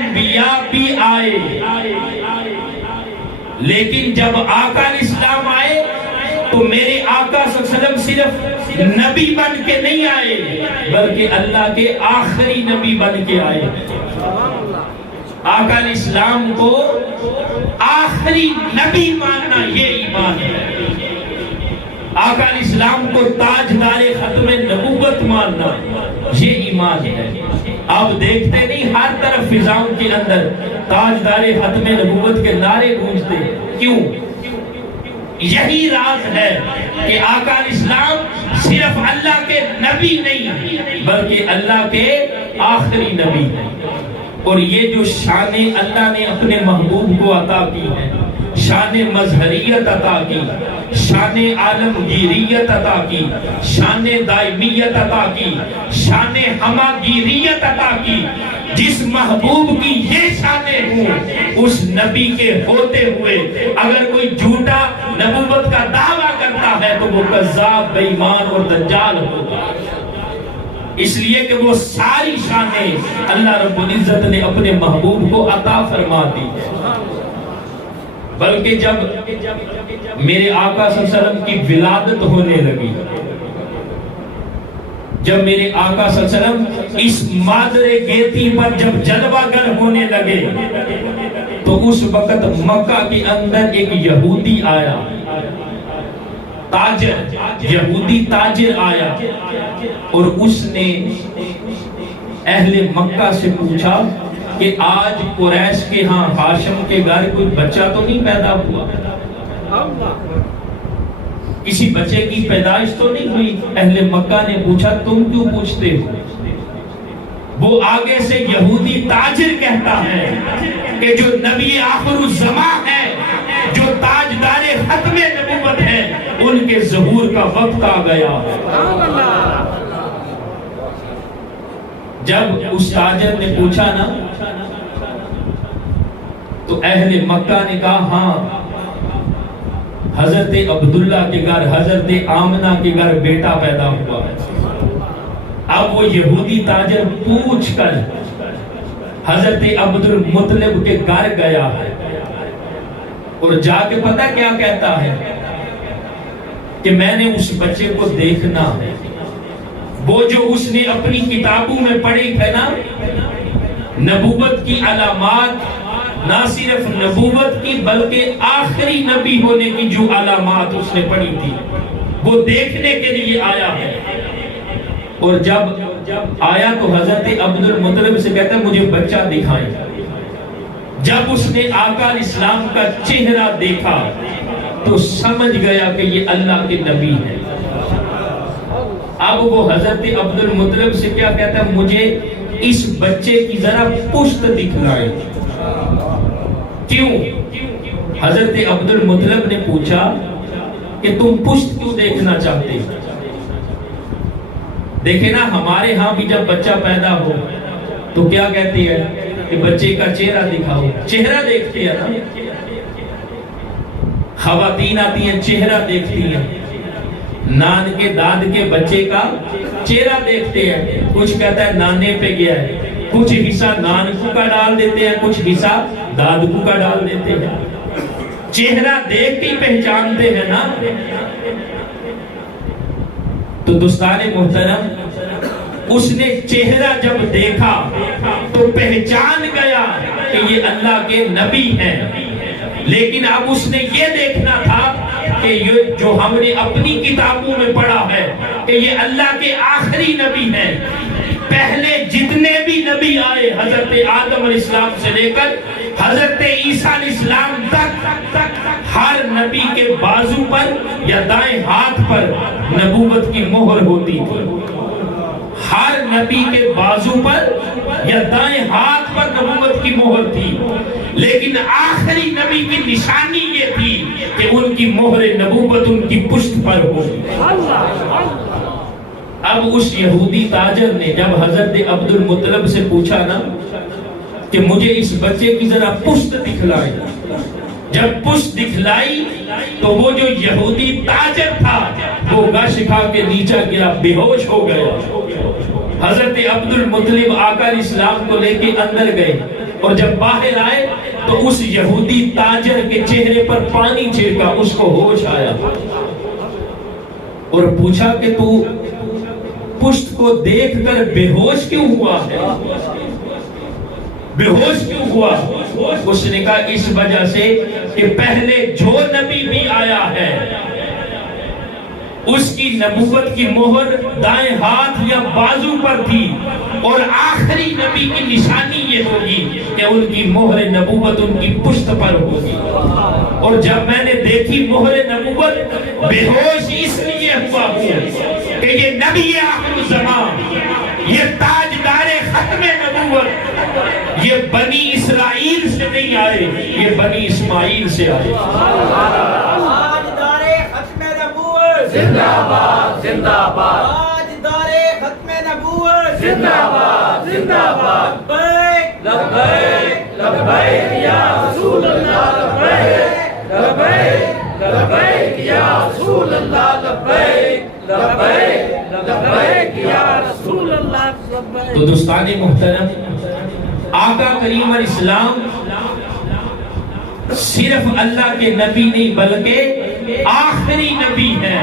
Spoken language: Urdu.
انبیاء بھی آئے، لیکن جب آقا علیہ السلام آئے تو میرے آقا صلی اللہ علیہ وسلم صرف نبی بن کے نہیں آئے بلکہ اللہ کے آخری نبی بن کے آئے۔ آقا علیہ السلام کو آخری نبی ماننا یہ ایمان ہے، آقا علیہ السلام کو تاجدار ختم نبوت ماننا یہ ایمان ہے۔ آپ دیکھتے نہیں ہر طرف فضاؤں کے اندر تاجدار ختم نبوت کے نعرے گونجتے ہیں، کیوں؟ یہی راز ہے کہ آقا علیہ السلام صرف اللہ کے نبی نہیں بلکہ اللہ کے آخری نبی ہیں، اور یہ جو شان اللہ نے اپنے محبوب کو عطا کی ہے، شان مظہریت عطا کی، شان عالمگیریت عطا کی، شان دائمیت عطا کی، شان ہماگیریت عطا کی، جس محبوب کی یہ شانیں ہوں اس نبی کے ہوتے ہوئے اگر کوئی جھوٹا نبوت کا دعویٰ کرتا ہے تو وہ کذاب، بے ایمان اور دجال ہوگا۔ اس لیے کہ وہ ساری شانیں اللہ رب العزت نے اپنے محبوب کو عطا فرما دی ہے۔ بلکہ جب میرے آقا صلی اللہ علیہ وسلم کی ولادت ہونے لگی، جب میرے آقا صلی اللہ علیہ وسلم اس مادر گیتی پر جب جلوہ گر ہونے لگے تو اس وقت مکہ کے اندر ایک یہودی آیا، تاجر، یہودی تاجر آیا، اور اس نے اہل مکہ سے پوچھا کہ آج قریش کے ہاں ہاشم کے گھر کوئی بچہ تو نہیں پیدا ہوا، کسی بچے کی پیدائش تو نہیں ہوئی؟ اہل مکہ نے پوچھا تم کیوں پوچھتے ہو؟ وہ آگے سے یہودی تاجر کہتا ہے کہ جو نبی آخر الزمان ہے، جو تاجدار ختم نبوت ہے، ان کے ظہور کا وقت آ گیا۔ جب اس تاجر نے پوچھا نا تو اہل مکہ نے کہا ہاں حضرت عبداللہ کے گھر، حضرت آمنہ کے گھر بیٹا پیدا ہوا ہے۔ اب وہ یہودی تاجر پوچھ کر حضرت عبد المطلب کے گھر گیا ہے اور جا کے پتہ کیا کہتا ہے کہ میں نے اس بچے کو دیکھنا ہے، وہ جو اس نے اپنی کتابوں میں پڑھی تھے نا، نبوت کی علامات، نہ صرف نبوت کی بلکہ آخری نبی ہونے کی جو علامات اس نے پڑھی تھی وہ دیکھنے کے لیے آیا ہے۔ اور جب آیا تو حضرت عبد المطلب سے کہتا ہے مجھے بچہ دکھائیں۔ جب اس نے آقا علیہ السلام کا چہرہ دیکھا تو سمجھ گیا کہ یہ اللہ کے نبی ہے۔ اب وہ حضرت عبد المطلب سے کیا کہتا ہے مجھے اس بچے کی ذرا پشت دکھلائیں۔ کیوں؟ حضرت عبد المطلب نے پوچھا کہ تم پشت کیوں دیکھنا چاہتے؟ دیکھیں نا ہمارے ہاں بھی جب بچہ پیدا ہو تو کیا کہتے ہیں کہ بچے کا چہرہ دکھاؤ، چہرہ دیکھتے ہیں نا، خواتین آتی ہیں چہرہ دیکھتی ہیں، نان کے داد کے بچے کا چہرہ دیکھتے ہیں، کچھ کہتا ہے نانے پہ گیا ہے، کچھ حصہ نان کو کا ڈال دیتے ہیں، کچھ حصہ دادو کا ڈال دیتے ہیں، چہرہ دیکھ کے پہچانتے ہیں نا۔ تو دوستان محترم اس نے چہرہ جب دیکھا تو پہچان گیا کہ یہ اللہ کے نبی ہیں، لیکن اب اس نے یہ دیکھنا تھا کہ یہ جو ہم نے اپنی کتابوں میں پڑھا ہے کہ یہ اللہ کے آخری نبی ہیں۔ پہلے جتنے بھی نبی آئے حضرت آدم علیہ السلام سے لے کر حضرت عیسیٰ علیہ السلام تک، ہر نبی کے بازو پر یا دائیں ہاتھ پر نبوت کی مہر ہوتی تھی، ہر نبی کے بازو پر یا دائیں ہاتھ پر نبوت کی مہر تھی، لیکن آخری نبی کی نشانی یہ تھی کہ ان کی مہر نبوت ان کی پشت پر ہو۔ اب اس یہودی تاجر نے جب حضرت عبد المطلب سے پوچھا نا کہ مجھے اس بچے کی ذرا پشت دکھلائی، جب پشت دکھلائی تو وہ جو یہودی تاجر تھا وہ گش کھا کے نیچے گرا، بے ہوش ہو گیا۔ حضرت عبد المطلب آقا علیہ السلام کو لے کے اندر گئے اور جب باہر آئے تو اس یہودی تاجر کے چہرے پر پانی چھڑکا، اس کو ہوش آیا اور پوچھا کہ تو پشت کو دیکھ کر بے ہوش کیوں ہوا ہے؟ بے ہوش کیوں ہوا؟ اس نے کہا اس وجہ سے کہ پہلے جو نبی بھی آیا ہے اس کی نبوت کی مہر دائیں ہاتھ یا بازو پر تھی، اور آخری نبی کی نشانی یہ ہوگی کہ ان کی مہر نبوت ان کی پشت پر ہوگی۔ اور جب میں نے دیکھی مہر نبوت، بے ہوش اس لیے ہوا ہوں کہ یہ نبی آخر الزمان، یہ تاجدار ختم نبوت، یہ بنی اسرائیل سے نہیں آئے، یہ بنی اسماعیل سے آئے۔ زندہ باد زندہ باد تاجدار ختم نبوت، زندہ باد زندہ باد، لبیک لبیک لبیک یا رسول اللہ، لبیک لبیک لبیک یا رسول اللہ، لبیک لبیک لبیک یا رسول اللہ، لبیک۔ تو دوستان محترم، آقا کریم علیہ السلام صرف اللہ کے نبی نہیں بلکہ آخری نبی ہے۔